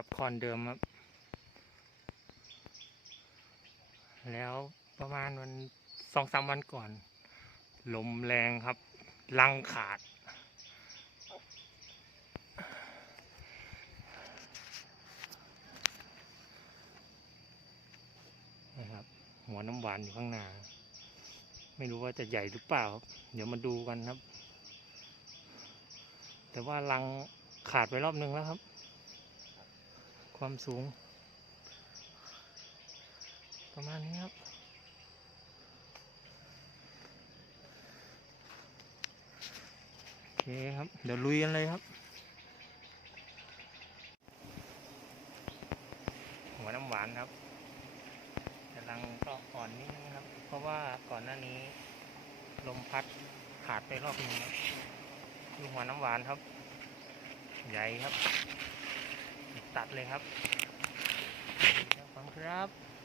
จับคอนเดิมครับ แล้วประมาณวันสองสามวันก่อน ลมแรงครับ ลังขาด นะครับ หัวน้ำหวานอยู่ข้างหน้า ไม่รู้ว่าจะใหญ่หรือเปล่าครับเดี๋ยวมาดูกันครับ แต่ว่าลังขาดไปรอบนึงแล้วครับ ความสูง ประมาณนี้ครับ โอเคครับ เดี๋ยวลุยกันเลยครับ หัวน้ำหวานครับแต่รังก็อ่อนนิดนึงครับ เพราะว่าก่อนหน้านี้ ลมพัดขาดไปรอบนึงครับดูหัวน้ำหวานครับ ใหญ่ครับ เลยครับขอบคุณครับ